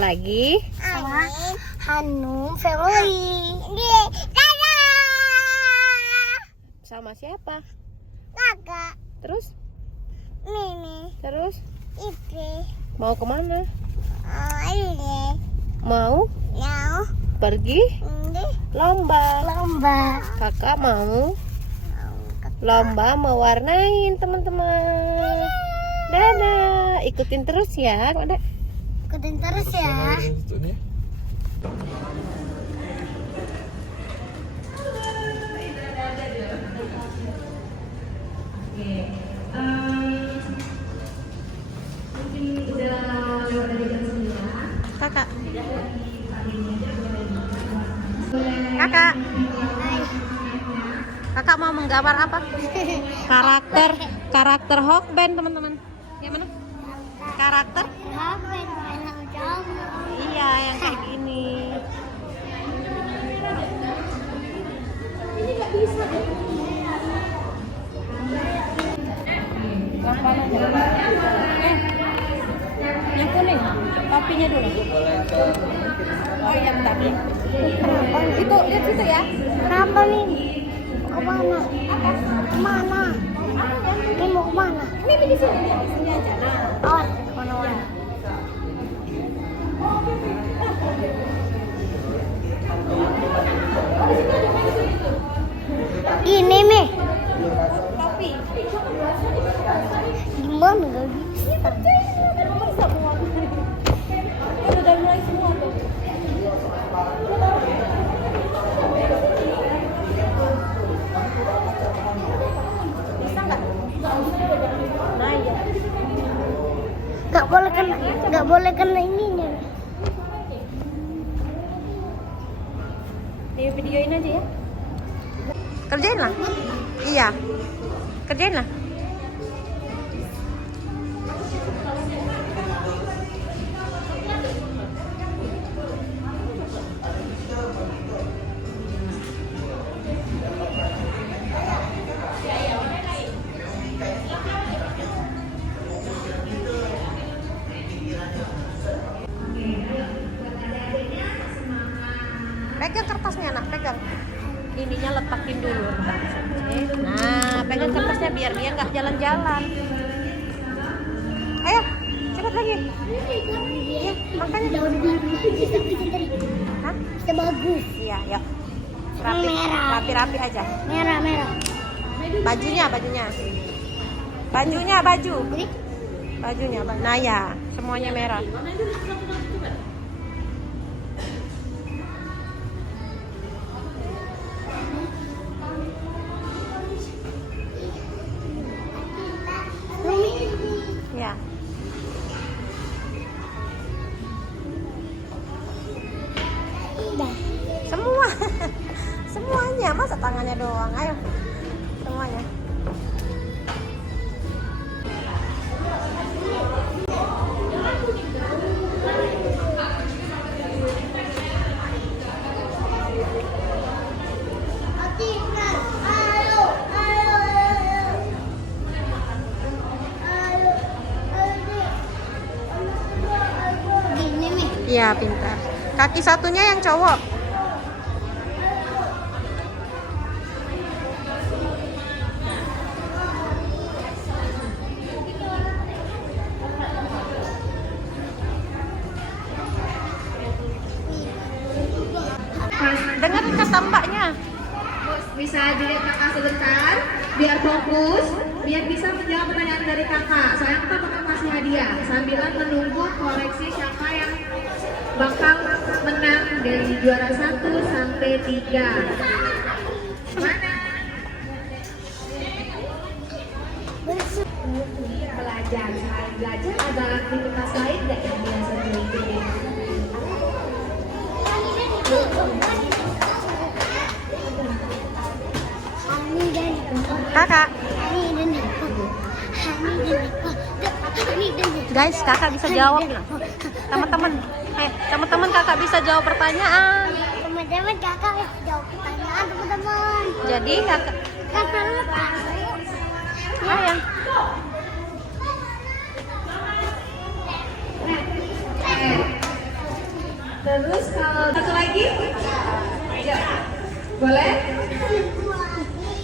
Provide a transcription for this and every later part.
lagi? Sama Hanum Family. Sama siapa? Kakak Terus? Mimi Terus? Ipi Mau kemana? ini Mau mau pergi ini lomba. lomba. Kakak mau lomba mewarnain teman-teman. Dadah, ikutin terus ya. Ada Ikutin terus ya. kakak. Kakak. Kakak mau menggambar apa? Karakter Hokben teman-teman. Yang mana? Karakter? Iya, yang kayak gini. Yang kuning, topinya dulu. Oh iya, bentar. Itu lihat situ ya. Kenapa nih? Kemana? Kemana? Ini mau kemana? Ini di sini aja. Nah, Oh, kemana-mana. Ini nih. topi. Gimana gak bisa? Udah mulai semua tuh. Bisa nggak? Nah ya. Gak boleh kena ininya. Videoin aja ya. Kerjain lah. Iya. Kerjain lah. Pegang kertasnya anak, pegang. Ininya letakin dulu. Nah, pegang kertasnya biar dia nggak jalan-jalan. Ayo, cepat lagi. Iya, makanya. Hah? Bisa bagus. Iya, yuk. Merah. Rapi-rapi aja. Merah. Bajunya. Baju. Bajunya. Nah ya, semuanya merah. Ya. Udah. Semua. Semuanya, masa tangannya doang. Ayo. Semuanya. Gini nih. Iya, pintar. Kaki satunya yang cowok. Dengerin kata mbaknya. Bisa dilihat kakak sebentar, biar fokus, biar bisa menjawab pertanyaan dari kakak. Soalnya kita bakal kasih hadiah, sambilan menunggu koreksi siapa yang bakal menang dari juara 1 sampai 3. Mana? Belajar, selain belajar ada aktivitas lain nggak yang biasa dilakukan? Kakak. Guys, kakak bisa jawab bilang. Teman-teman, teman-teman kakak bisa jawab pertanyaan. Teman-teman kakak bisa jawab pertanyaan teman-teman. Jadi kakak, Kakak lupa. ayo. Terus kalau satu lagi? Ayo. Boleh?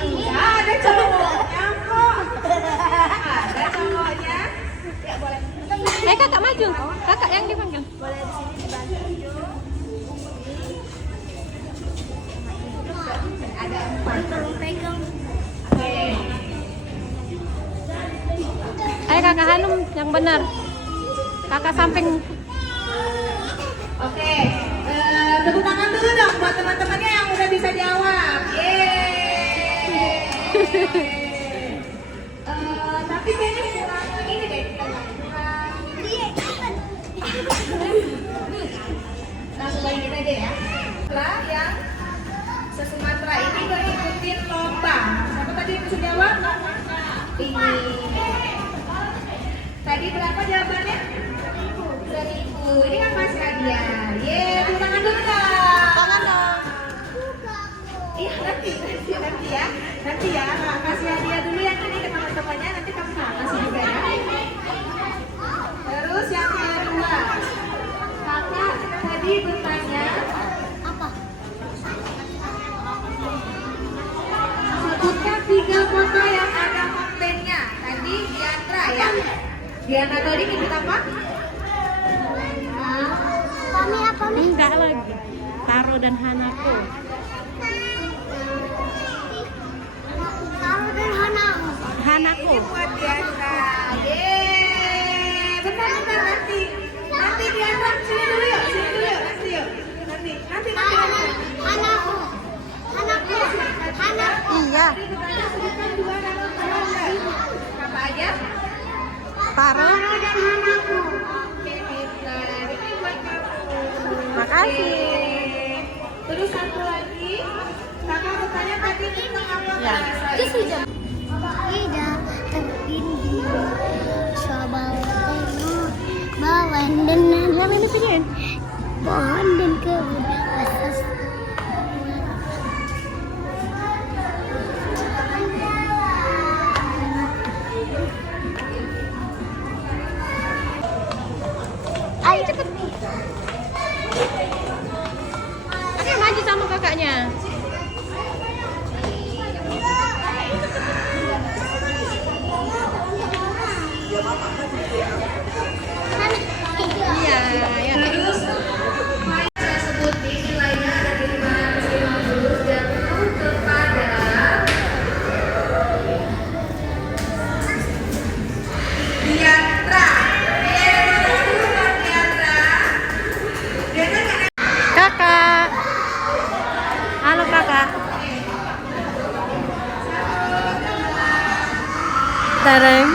Enggak, ada cowoknya kok. Ada cowoknya. Ya boleh. Kakak maju. Kakak yang dipanggil. Boleh di sini dibantu. Ada 4. Pegang. Oke. Ayo Kakak Hanum yang benar. Kakak samping. Oke. Tepuk tangan dulu dong buat teman-temannya yang udah bisa jawab. Yeay. Tapi kayaknya kurang ini deh. Kurang. Langsung balikin aja ya. Setelah yang se-Sumatera ini mengikuti lomba. Siapa tadi yang bisa jawab? Ini. Tadi berapa jawabannya? 1.000. Ini kan masih hadiah. Yeay, tepuk tangan dulu dong. Tangan dong. Iya, nanti ya. Nanti ya, kasih hadiah dulu yang ini ke teman-temannya. Nanti kamu kasih juga ya. Terus yang kedua, kakak tadi bertanya Apa? sebutkan 3 kota yang ada mountainnya. Tadi Diandra ya. Diandra tadi nyebut apa? Kami apa nih? Enggak lagi. Taro dan Hanako. Taruh dan Hana. Hanako. Buat Diandra. Yeay. Bentar nanti. Nanti Diandra sini dulu yuk. Nanti yuk. Nanti. Hanaku. Hanaku. Hanaku. Iya. Bertanya sebutkan 2 nama tetangga. Apa aja? Taro. Taruh dan Hanaku. Oke, pintar. Ini buat kamu. Makasih. Oke. Terus satu lagi. Kakak bertanya tadi tentang apa? Ya. Bahasa Tidak terpilih. Coba tengok bawaan dan Yang ini pingin. pohon dan kebun atas. Ayo cepet. Ayo maju sama kakaknya. Iya, ya. Terus saya sebut nilainya dari 550 jatuh kepada Diandra. Kakak. Halo kakak. Tereng.